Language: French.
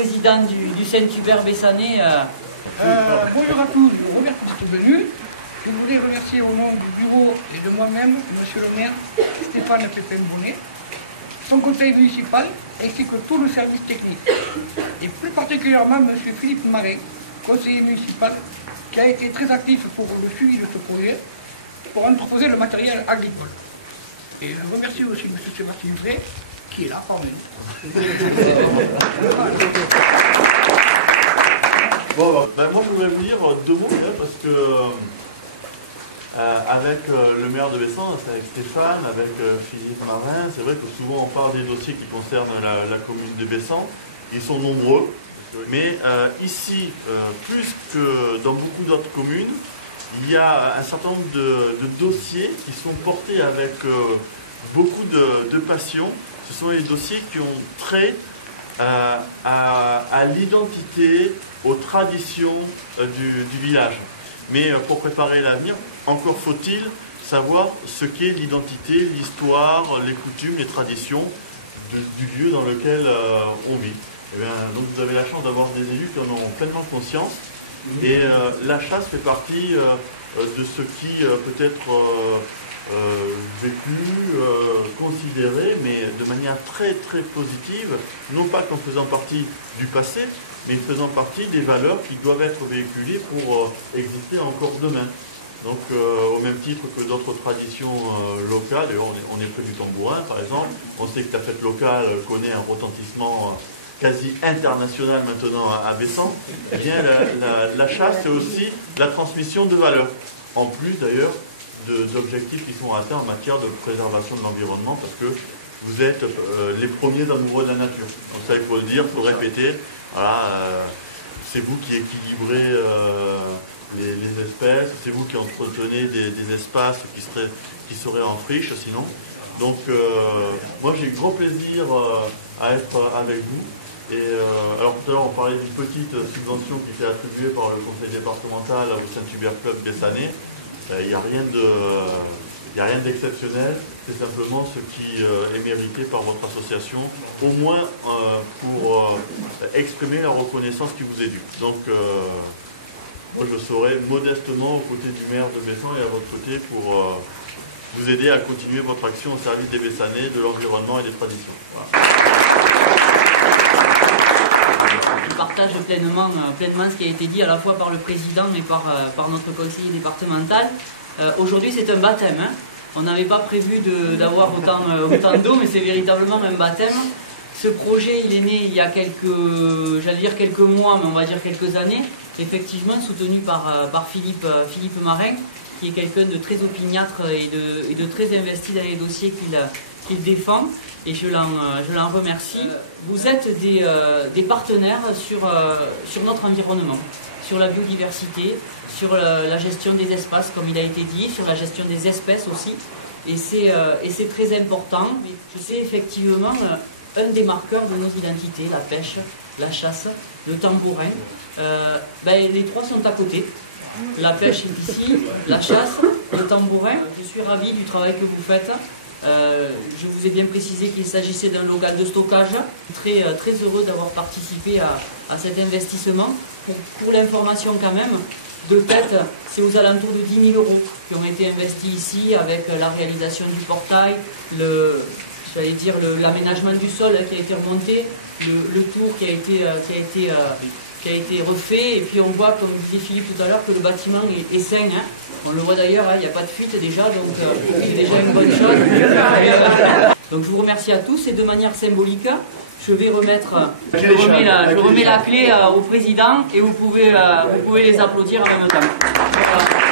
président du Saint-Hubert Bessanais. Bonjour à tous, je vous remercie d'être venus. Je voudrais remercier au nom du bureau et de moi-même, monsieur le maire Stéphane Pépin-Bonnet, son conseil municipal ainsi que tout le service technique. Et plus particulièrement monsieur Philippe Marin, conseiller municipal, qui a été très actif pour le suivi de ce projet, pour entreposer le matériel agricole. Et je remercie aussi M. Sébastien Frey, qui est là parmi nous. Bon, moi je voudrais vous dire deux mots parce que avec le maire de Bessan, avec Stéphane, avec Philippe Marin, c'est vrai que souvent on parle des dossiers qui concernent la commune de Bessan. Ils sont nombreux, mais ici, plus que dans beaucoup d'autres communes, il y a un certain nombre de dossiers qui sont portés avec beaucoup de passion. Ce sont les dossiers qui ont trait à l'identité, aux traditions du village. Mais pour préparer l'avenir, encore faut-il savoir ce qu'est l'identité, l'histoire, les coutumes, les traditions du lieu dans lequel on vit. Et bien, donc vous avez la chance d'avoir des élus qui en ont pleinement conscience. Et la chasse fait partie de ce qui peut être vécu, considéré, mais de manière très très positive, non pas qu'en faisant partie du passé, mais faisant partie des valeurs qui doivent être véhiculées pour exister encore demain. Donc au même titre que d'autres traditions locales, et on est près du tambourin par exemple, on sait que la fête locale connaît un retentissement quasi international maintenant à Bessan, eh bien la chasse c'est aussi la transmission de valeurs, en plus d'ailleurs d'objectifs qui sont atteints en matière de préservation de l'environnement, parce que vous êtes les premiers amoureux de la nature. Donc ça il faut le dire, il faut répéter, voilà, c'est vous qui équilibrez les espèces, c'est vous qui entretenez des espaces qui seraient en friche sinon. Donc moi j'ai eu grand plaisir à être avec vous. Et alors tout à l'heure on parlait d'une petite subvention qui était attribuée par le conseil départemental au Saint-Hubert Club Bessanais. Il n'y a rien d'exceptionnel, c'est simplement ce qui est mérité par votre association, au moins pour exprimer la reconnaissance qui vous est due. Donc moi je serai modestement aux côtés du maire de Bessan et à votre côté pour vous aider à continuer votre action au service des Bessanais, de l'environnement et des traditions. Voilà. Je partage pleinement ce qui a été dit à la fois par le président et par notre conseiller départemental. Aujourd'hui c'est un baptême. Hein. On n'avait pas prévu d'avoir autant d'eau, mais c'est véritablement un baptême. Ce projet il est né il y a quelques mois, mais on va dire quelques années, effectivement soutenu par Philippe Marin, qui est quelqu'un de très opiniâtre et de très investi dans les dossiers qu'il défend. Et je l'en remercie. Vous êtes des partenaires sur notre environnement, sur la biodiversité, sur la gestion des espaces, comme il a été dit, sur la gestion des espèces aussi. Et c'est très important. C'est effectivement un des marqueurs de nos identités, la pêche, la chasse, le tambourin. Les trois sont à côté. La pêche est ici, la chasse, le tambourin. Je suis ravi du travail que vous faites. Je vous ai bien précisé qu'il s'agissait d'un local de stockage. Très heureux d'avoir participé à cet investissement. Pour l'information quand même, de tête, c'est aux alentours de 10 000 € qui ont été investis ici avec la réalisation du portail, l'aménagement du sol qui a été remonté, le tour qui a été refait, et puis on voit, comme disait Philippe tout à l'heure, que le bâtiment est sain. Hein. On le voit d'ailleurs, il n'y a pas de fuite déjà, donc c'est déjà une bonne chose. Donc je vous remercie à tous, et de manière symbolique, je remets la clé au président, et vous pouvez les applaudir en même temps. Voilà.